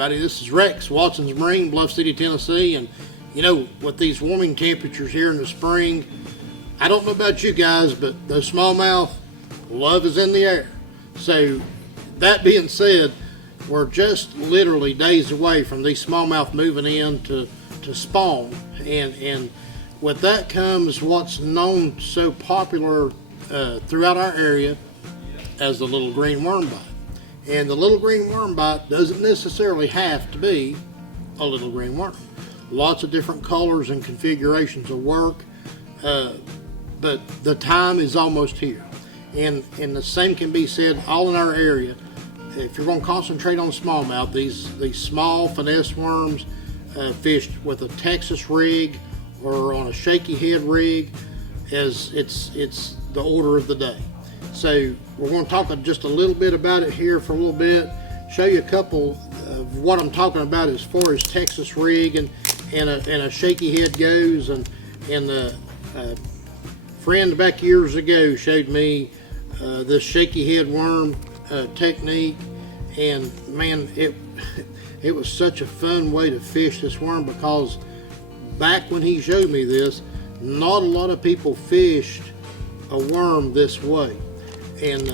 everybody, this is Rex, Watson's Marine, Bluff City, Tennessee, and you know, with these warming temperatures here in the spring, I don't know about you guys, but those smallmouth, love is in the air. So that being said, we're just literally days away from these smallmouth moving in to spawn, and with that comes what's known so popular throughout our area as the little green worm bite. And the little green worm bite doesn't necessarily have to be a little green worm. Lots of different colors and configurations will work, but the time is almost here. And the same can be said all in our area. If you're going to concentrate on smallmouth, these small finesse worms fished with a Texas rig or on a shaky head rig, as it's the order of the day. So we're going to talk just a little bit about it here for a little bit, show you a couple of what I'm talking about as far as Texas rig and a shaky head goes. And a friend back years ago showed me this shaky head worm technique, and man, it was such a fun way to fish this worm, because back when he showed me this, not a lot of people fished a worm this way, and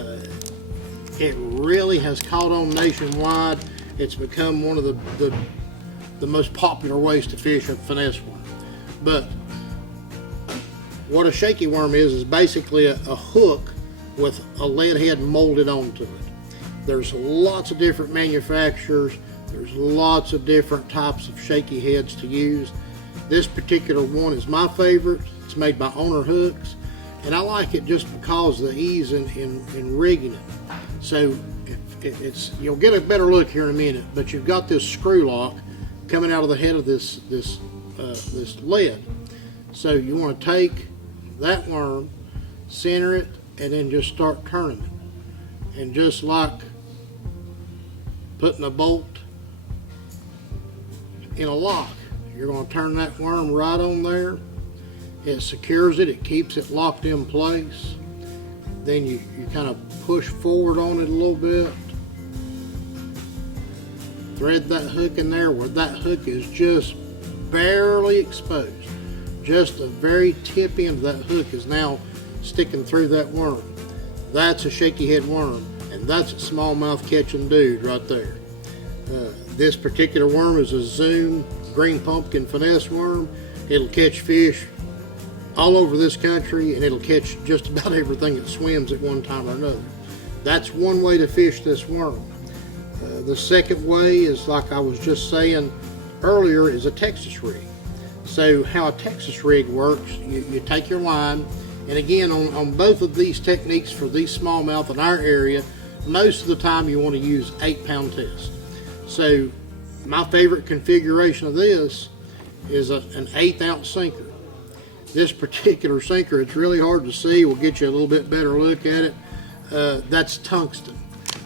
it really has caught on nationwide. It's become one of the most popular ways to fish a finesse worm. But what a shaky worm is basically a hook with a lead head molded onto it. There's lots of different manufacturers. There's lots of different types of shaky heads to use. This particular one is my favorite. It's made by Owner Hooks, and I like it just because of the ease in rigging it. So you'll get a better look here in a minute, but you've got this screw lock coming out of the head of this lead. So you want to take that worm, center it, and then just start turning it. And just like putting a bolt in a lock, you're going to turn that worm right on there. It secures it, it keeps it locked in place. Then you kind of push forward on it a little bit. Thread that hook in there where that hook is just barely exposed. Just the very tip end of that hook is now sticking through that worm. That's a shaky head worm, and that's a smallmouth catching dude right there. This particular worm is a Zoom green pumpkin finesse worm. It'll catch fish all over this country, and it'll catch just about everything that swims at one time or another. That's one way to fish this worm. The second way is, like I was just saying earlier, is a Texas rig. So how a Texas rig works, you take your line, and again, on both of these techniques for these smallmouth in our area, most of the time you want to use 8-pound test. So my favorite configuration of this is an 1/8 ounce sinker. This particular sinker, it's really hard to see. We'll get you a little bit better look at it. That's tungsten.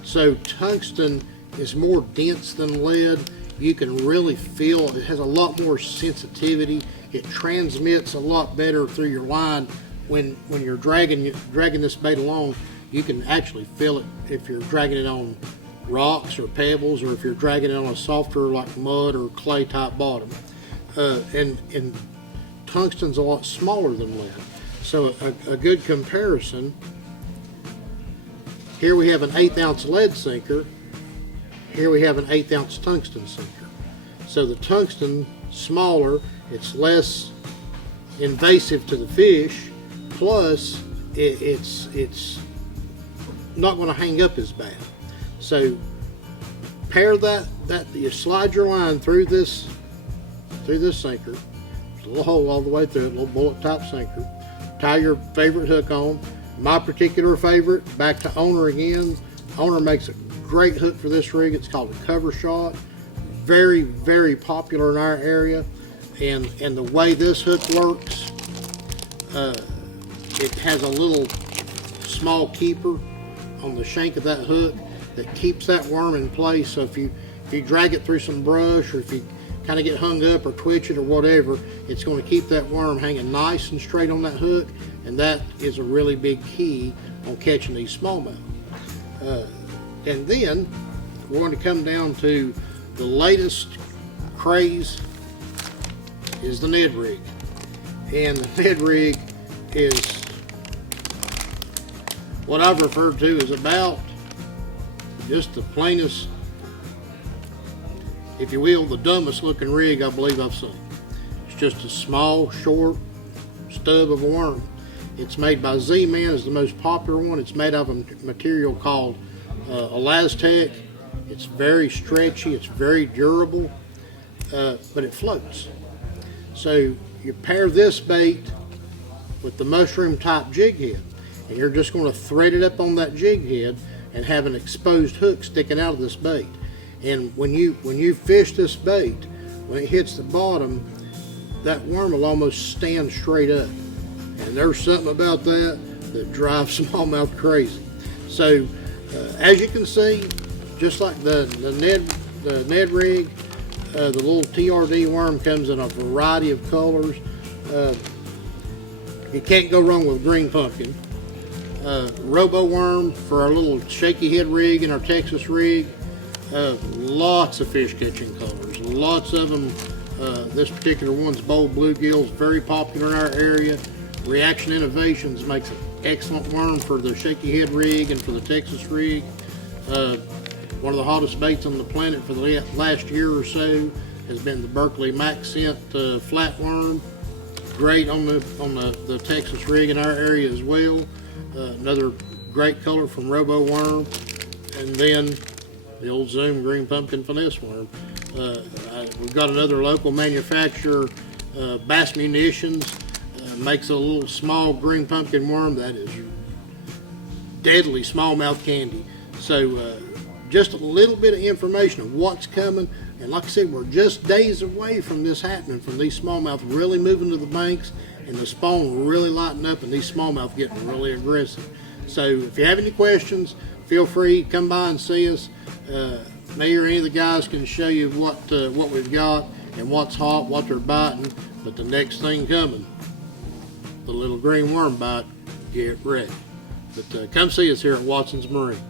So tungsten is more dense than lead. You can really feel it has a lot more sensitivity. It transmits a lot better through your line. When you're dragging this bait along, you can actually feel it if you're dragging it on rocks or pebbles, or if you're dragging it on a softer like mud or clay type bottom. And tungsten's a lot smaller than lead. So a good comparison, here we have an 1/8 ounce lead sinker, here we have an 1/8 ounce tungsten sinker. So the tungsten, smaller, it's less invasive to the fish, plus it's not going to hang up as bad. So pair that you slide your line through this sinker. There's a little hole all the way through it, a little bullet type sinker. Tie your favorite hook on. My particular favorite, back to Owner again. Owner makes a great hook for this rig. It's called a Cover Shot. Very, very popular in our area. And the way this hook works, it has a little small keeper on the shank of that hook that keeps that worm in place. So if you drag it through some brush, or if you kind of get hung up or twitch it or whatever, it's going to keep that worm hanging nice and straight on that hook, and that is a really big key on catching these smallmouth. And then we're going to come down to the latest craze is the Ned rig. And the Ned rig is what I've referred to as about just the plainest, if you will, the dumbest looking rig I believe I've seen. It's just a small, short stub of a worm. It's made by Z-Man, is the most popular one. It's made of a material called Elastec. It's very stretchy, it's very durable, but it floats. So you pair this bait with the mushroom type jig head, and you're just going to thread it up on that jig head and have an exposed hook sticking out of this bait. And when you fish this bait, when it hits the bottom, that worm will almost stand straight up. And there's something about that drives smallmouth crazy. So as you can see, just like the Ned rig, the little TRD worm comes in a variety of colors. You can't go wrong with green pumpkin. Robo worm for our little shaky head rig and our Texas rig. Lots of fish catching colors, lots of them. This particular one's bold bluegills, very popular in our area. Reaction Innovations makes an excellent worm for the shaky head rig and for the Texas rig. One of the hottest baits on the planet for the last year or so has been the Berkley Maxcent flatworm. Great on the Texas rig in our area as well. Another great color from Robo worm, and then the old Zoom green pumpkin finesse worm. We've got another local manufacturer, Bass Munitions, makes a little small green pumpkin worm that is deadly smallmouth candy. So just a little bit of information of what's coming, and like I said, we're just days away from this happening, from these smallmouth really moving to the banks and the spawn really lighting up and these smallmouth getting really aggressive. So if you have any questions, feel free, come by and see us. Me or any of the guys can show you what we've got and what's hot, what they're biting. But the next thing coming, the little green worm bite, get ready. But come see us here at Watson's Marine.